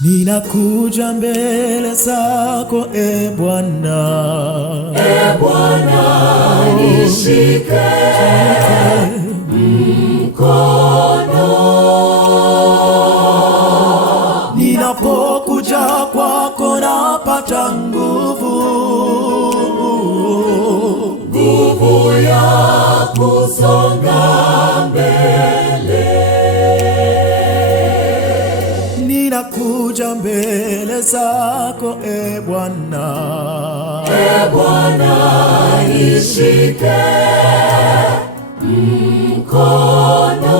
Ninakuja mbele zako Bwana. Bwana, nishike mkono. Ninapokuja kwako napata nguvu ya kusonga mbele. Ninakuja mbele zako Bwana. Bwana, nishike mkono.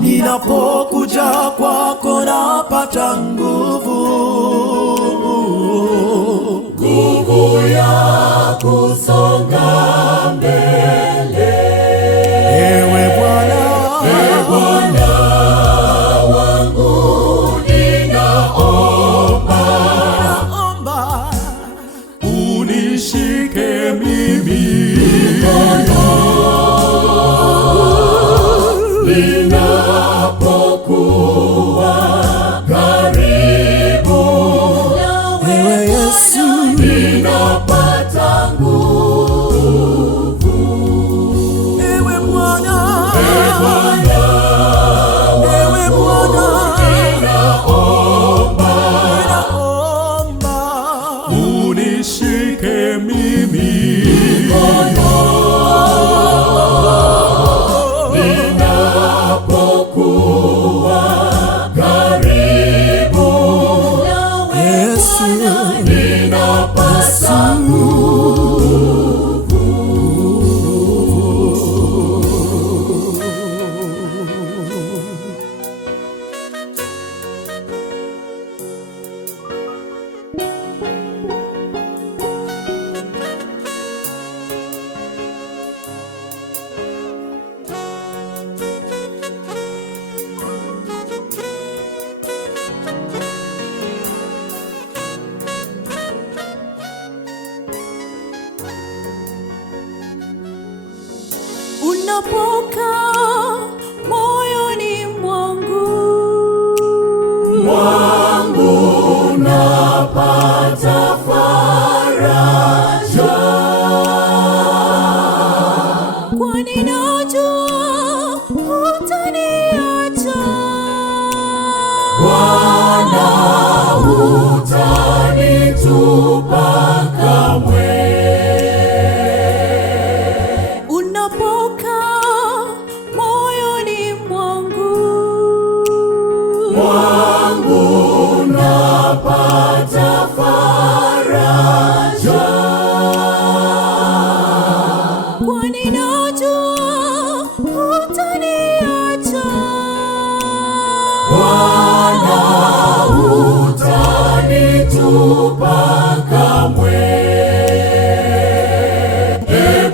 Ninapokuja kwako napata nguvu ya kusonga mbele. Ewe Bwana, Bwana wangu, ninaomba unishike mimi mkono ninapokuwa karibu Ewe Yesu, ninapata nguvu. Ewe Bwana, Ewe Bwana, ninaomba unishike mimi mkono ninapokuwa karibu Yesu, ninapata unapokaa moyoni mwangu napata faraja, kwani najua hutaniacha. Bwana hutanitupa kamwe. Unapokaa moyoni mwangu napata faraja, kwani najua hutaniacha. Bwana hutanitupa kamwe.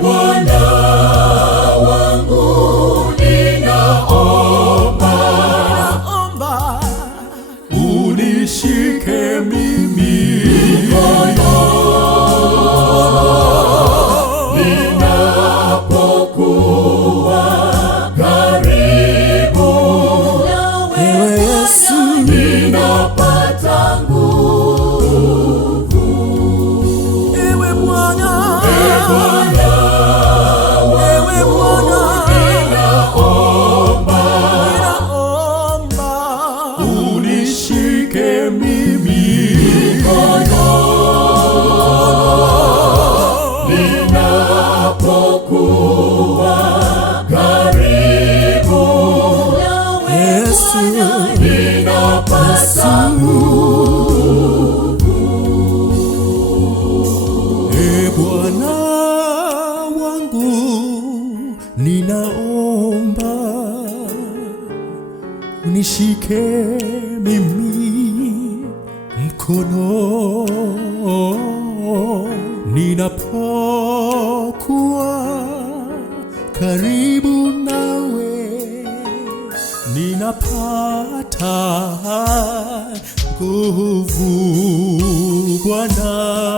Bwana wangu, ninaomba unishike mimi mkono ninapokuwa karibu Ewe Yesu, ninapata nguvu. Ewe Bwana, Ninaomba unishike mimi mkono ninapokuwa karibu Yesu, ninapata Bwana wangu, ninaomba unishike mimi mkono ninapokuwa karibu nawe, ninapata nguvu Bwana.